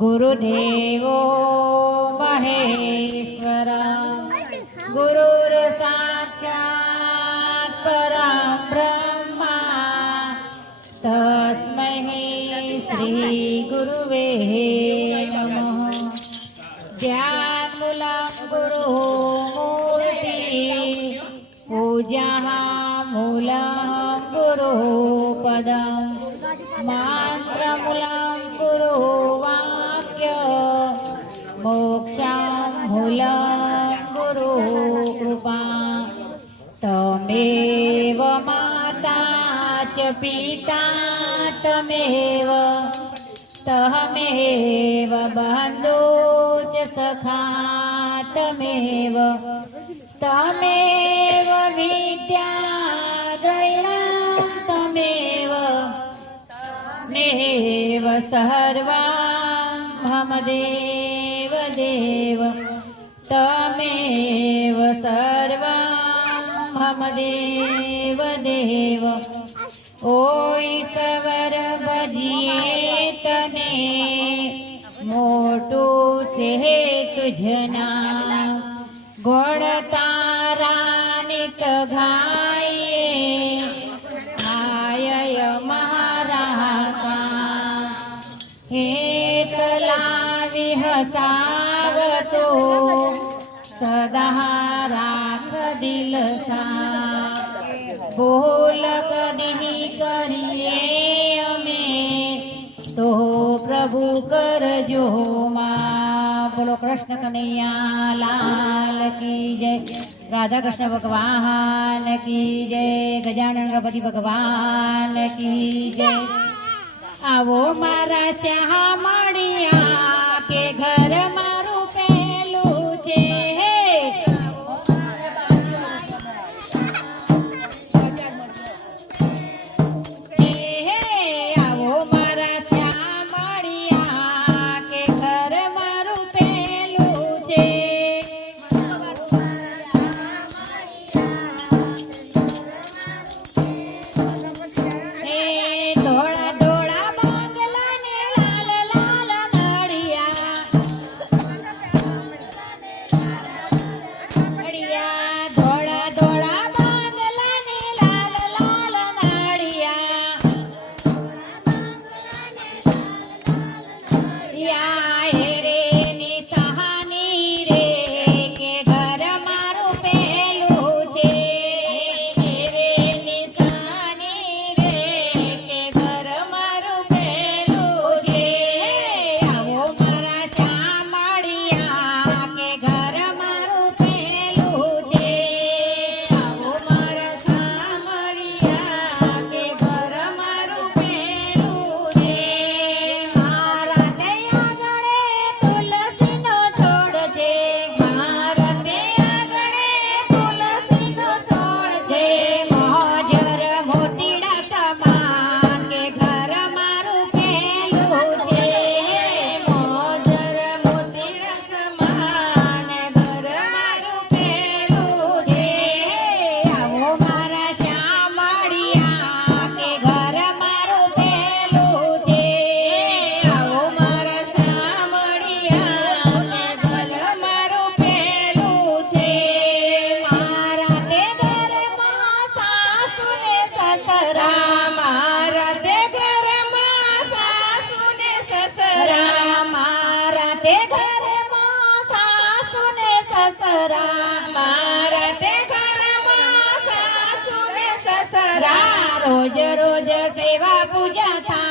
गुरुदेवो महेश्वरा गुरुर्साक्षात् परब्रह्मा तस्मै श्रीगुरुवे नमः। ज्ञानमूलं गुरुमूर्ति पूज्यः मूलं गुरुपदं मात्रमूलं गुरुवाक्य मोक्षं मूलं गुरुकृपा तमेव माता च पिता, तमेव। तहमेव बन्धो च सखा, तमेव। तमेव विद्या तमेव। मेव सर्वं, मम देव, तमेव सर्व। मम देव देव ओय सवर भजिए तने मोटो से तुझना गुण तारा नित घाये आय महाराज हे देह चावतो सदा राख दिल सा बोल कदी करिए अमे। तो प्रभु कर जो माँ। बोलो कृष्ण कन्हैया, लाल की जय। राधा कृष्ण भगवान की जय। गजानन गणपति भगवान की जय। आवो मारा चाह मणिया। के घर में સસરા મારા તે ઘરમાં સાસુ ને સસરા મારા તે ઘરમાં રોજ રોજ સેવા પૂજા થાય.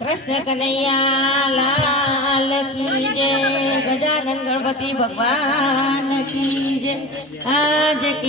કૃષ્ણ કનૈયા લાલ કી જય ગજાનંદ ગણપતિ ભગવાન કી જય આજ કી